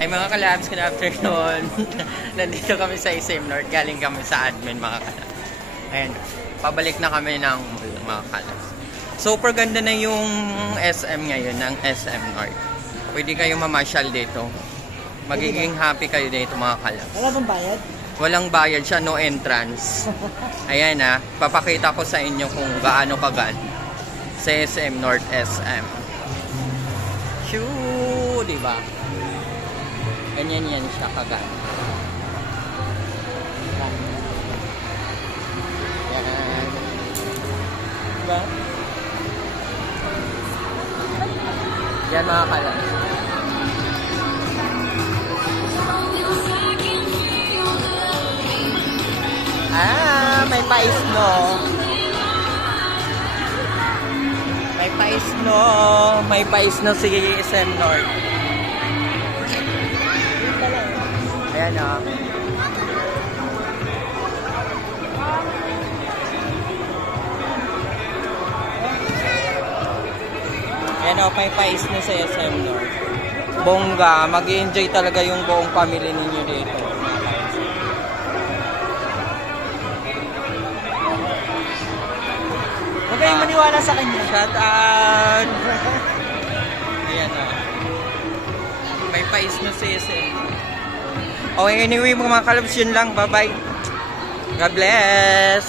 Ay mga kalabs, good afternoon. Nandito kami sa SM North. Galing kami sa admin mga kalabs. Ayan, pabalik na kami ng mall mga kalabs. Super ganda na yung SM ngayon ng SM North. Pwede kayong mamasyal dito. Magiging happy kayo dito mga kalabs. Wala bang bayad? Walang bayad siya, no entrance. Ayan na, papakita ko sa inyo kung gaano kaganda sa SM North SM. Shoo, diba? Ganyan yan siya kaganda. Yan. Diba? Yan mga kalabs. May pa-snow. May pa-snow. May pa-snow si SM North. Ayan o. Ayan o, may pa-snow sa SM North. Bongga. Mag-enjoy talaga yung buong pamilya ninyo dito. Huwag kayong maniwala sa kanya. Shout out! Ayan o. May pais na sa SM. Okay, anyway mga kalabs, yun lang. Bye-bye. God bless!